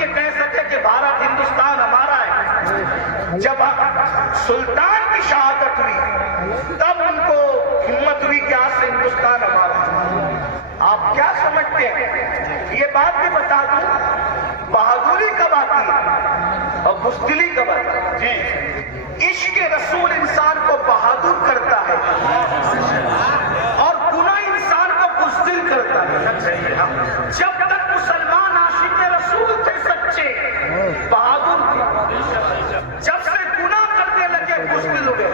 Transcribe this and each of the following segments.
کہ کہہ سکے کہ بھارت ہندوستان ہمارا ہے. جب سلطان کی شہادت ہوئی تب ان کو ہمت ہوئی کہ آج سے ہندوستان ہمارا ہے. آپ کیا سمجھتے ہیں؟ یہ بات بھی بتا دوں، بہادری کب آتی ہے اور بزدلی کب آتی ہے؟ عشق رسول انسان کو بہادر کرتا ہے اور گناہ انسان کو بزدل کرتا ہے. جب تک مسلمان عاشق رسول تھے سچے، بہادر تھے، جب سے گناہ کرنے لگے بزدل ہوئے.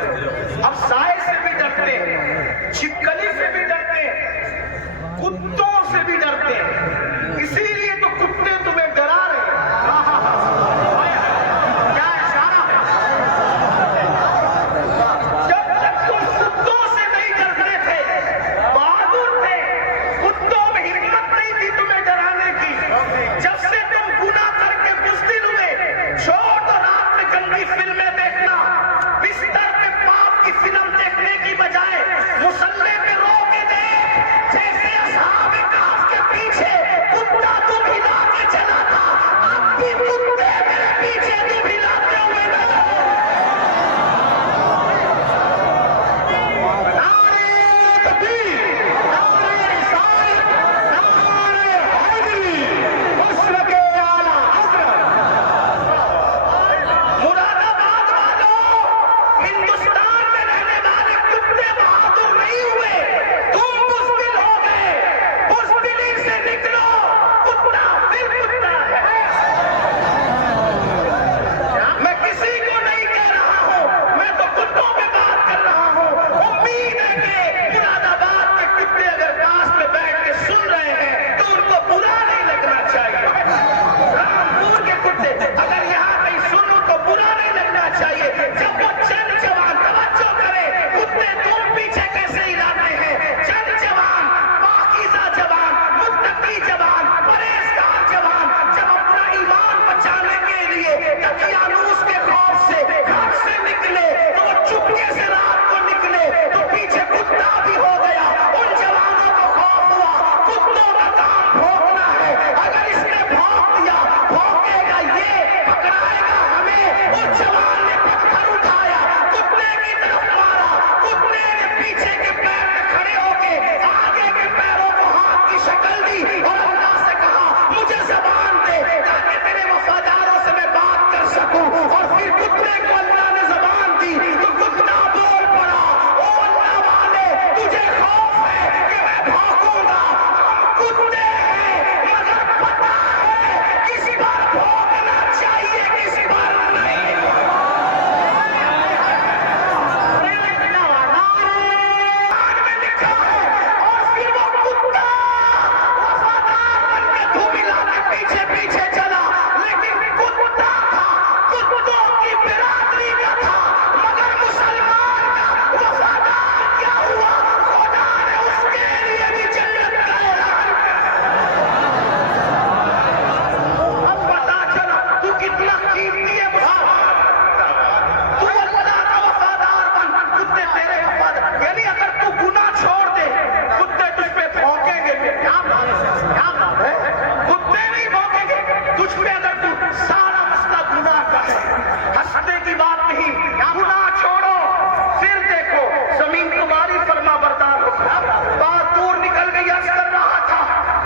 اب سائے سے بھی ڈرتے ہیں، چھپکلی سے بھی ڈرتے ہیں، کتوں سے بھی ڈرتے ہیں. اسی لیے تو کتے تمہیں ڈرا رہے ہیں. کیا اشارہ ہے؟ جب تک تم کتوں سے نہیں ڈرتے تھے، بہادر تھے، کتوں میں ہمت نہیں تھی تمہیں ڈرانے کی. جب سے تم گناہ کر کے بزدل ہوئے، چھوڑ دو رات میں گندی فلمیں دیکھنا. بستر پہ پاپ کی فلم دیکھنے کی بجائے مصلے پہ رو کے دیکھ، جیسے اصحاب کہف کے پیچھے کتا تم ہلا کے چلا تھا، اب بھی کتے میرے پیچھے تم ہلاتے ہوئے نظر آؤ. نعرہ تکبیر، نعرہ رسالت، نعرہ حیدری، مشرق اعلیٰ حضرت. مراد آباد والوں، ہندوستان میں رہنے والے کتے بہادر نہیں ہوئے، تم بزدل ہو گئے. بزدلی سے نکلو، کتا پھر کتا ہے. میں کسی کو نہیں کہہ رہا ہوں، میں تو کتوں پہ بات کر رہا ہوں. امید ہے کہ مراد آباد کے کتے اگر پاس میں بیٹھ کے سن رہے ہیں تو ان کو برا نہیں لگنا چاہیے. رامپور کے کتے اگر یہاں کہیں سنو تو برا نہیں لگنا چاہیے. جب وہ چند جوان توجہ کرے، کتے تم پیچھے کیسے ہلاتے ہیں؟ چند جوان، پاکیزہ جوان، متقی جوان، پرہیزگار جوان، جب اپنا ایمان بچانے کے لیے دقیانوس کے خوف سے گھر سے نکلے تو وہ چپکے سے رات کو نکلے تو پیچھے کتا بھی ہو گیا. ان جوانوں کو خوف ہوا. کتوں کا کام بھونکنا ہے، اگر اس نے بھونک دیا، بھونکے گا یہ، پکڑائے گا ہمیں. اس جوان نے پتھر اٹھایا، کتے کی طرف مارا. کتے نے پیچھے کے پیر میں کھڑے ہو کے آگے کے پیروں کو ہاتھ کی شکل دی اور اللہ سے کہا مجھے زبان دے تاکہ تیرے وفاداروں سے میں بات کر سکوں. اور پھر کتے کو اللہ نے زبان دی تو کتا بول پڑا، او اللہ والے، تجھے خوف ہے کہ میں بھونکوں گا. ہم کتے ہیں مگر پتہ ہے کس بار بھونکنا چاہیے کس بار نہیں. قرآن میں لکھا ہے اور پھر وہ کتا وفادار بن کے دھوملا کے پیچھے پیچھے چلا. لیکن کتا تھا، کتوں کی برادری کا تھا، مگر مسلمان کا وفادار کیا ہوا؟ خدا نے اس کے لیے بھی جنت کا اعلان کیا. اب پتا چلا تو کتنا قیمتی ہے. تو اللہ کا وفادار بن، کتے تیرے وفادار. یعنی اگر تو گناہ چھوڑ دے، کتے تجھ پہ بھونکیں گے. کیا بات ہے؟ کتے نہیں بھونکیں گے تجھ پہ اگر تو سارا مسئلہ گناہ کا ہے. ہنسنے کی بات نہیں، گناہ چھوڑو پھر دیکھو زمین تمہاری فرما بردار ہوگا. بات دور نکل گئی. عرض کر رہا تھا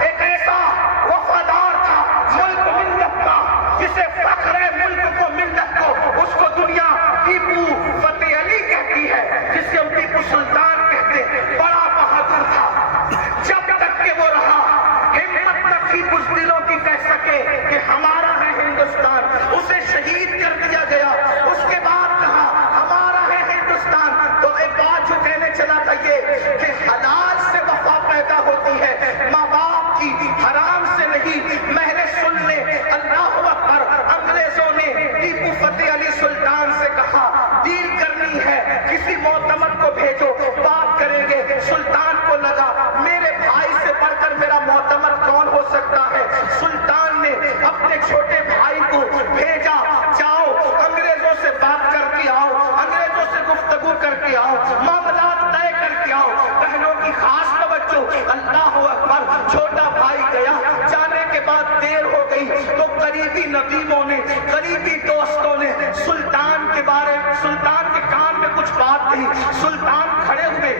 ایک ایسا وفادار تھا ملک ملت کا جسے فخر ہے ملک کو ملت کو. اس کو دنیا ٹیپو فتح علی کہتی ہے، جسے ہم ٹیپو سلطان کہتے ہیں. بڑا بہادر تھا. جب تک کہ وہ رہا ہمت نہ تھی بزدلوں کی کہہ سکے کہ ہمارا ہے ہندوستان. اسے شہید کر دیا گیا. اس کے بعد کہا ہمارا ہے ہندوستان. تو ایک بات جو کہنے چلا تھا یہ کہ حلال سے وفا پیدا ہوتی ہے، ماں باپ کی، حرام سے نہیں. مہر سن لے، اللہ اکبر. انگریزوں نے ٹیپو فتح علی سلطان سے کہا ڈیل کرنی ہے، کسی معتمد کو بھیجو، بات کریں گے. سلطان کو لگا میرے بھائی سے بڑھ کر میرا معتمد کون ہو سکتا ہے. سلطان نے اپنے قریبی ندیموں نے، قریبی دوستوں نے سلطان کے کان میں کچھ بات کہی. سلطان کھڑے ہوئے،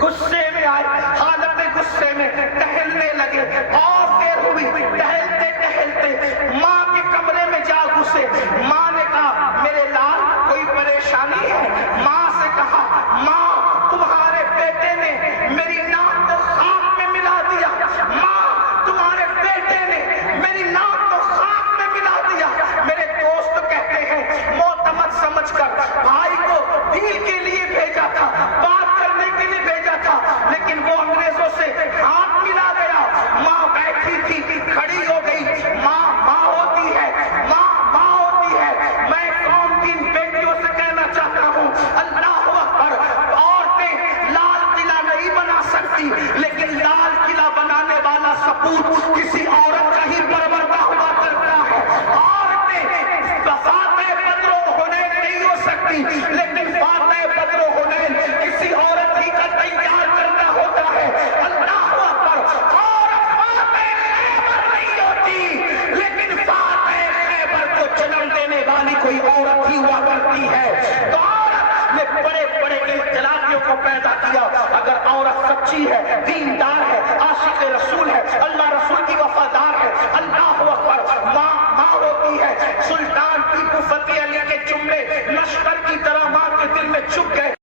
غصے میں آئے، حالت غصے میں ٹہلنے لگے. اور دیر ہوئی، ٹہلتے ٹہلتے ماں کے کمرے میں جا گھسے. ماں نے کہا میرے لال کوئی پریشانی ہے؟ ماں سے کہا ماں تمہارے بیٹے نے میری ناک کو خاک میں ملا دیا. ماں تمہارے بیٹے نے میری ناک کو خاک میں ملا دیا. میرے دوست کہتے ہیں معتمد سمجھ کر بھائی کو ڈیل کے لیے بھیجا تھا، بات کرنے کے لیے بھیجا تھا، لیکن وہ انگریزوں سے ہاتھ ملا گیا. ماں بیٹھی تھی، کھڑی ہو گئی. ماں ہوتی ہے، ماں ہوتی ہے. میں قوم کی بیٹیوں سے کہنا چاہتا ہوں اللہ اکبر. عورتیں لال قلعہ نہیں بنا سکتی، لیکن لال قلعہ بنانے والا سپوت کسی عورت کا ہی پروردہ ہوا کرتا ہے. عورتیں فاتح بدر و حنین نہیں ہو سکتی، لیکن فاتح بدر و حنین کسی عورت ہی کا تیار کرنا ہوتا ہے. اللہ اکبر. عورت فاتح خیبر نہیں ہوتی، لیکن فاتح خیبر کو جنم دینے والی کوئی عورت ہی ہوا کرتی ہے. تو عورت نے بڑے بڑے انقلابیوں کو پیدا کیا. اگر عورت سچی ہے، دین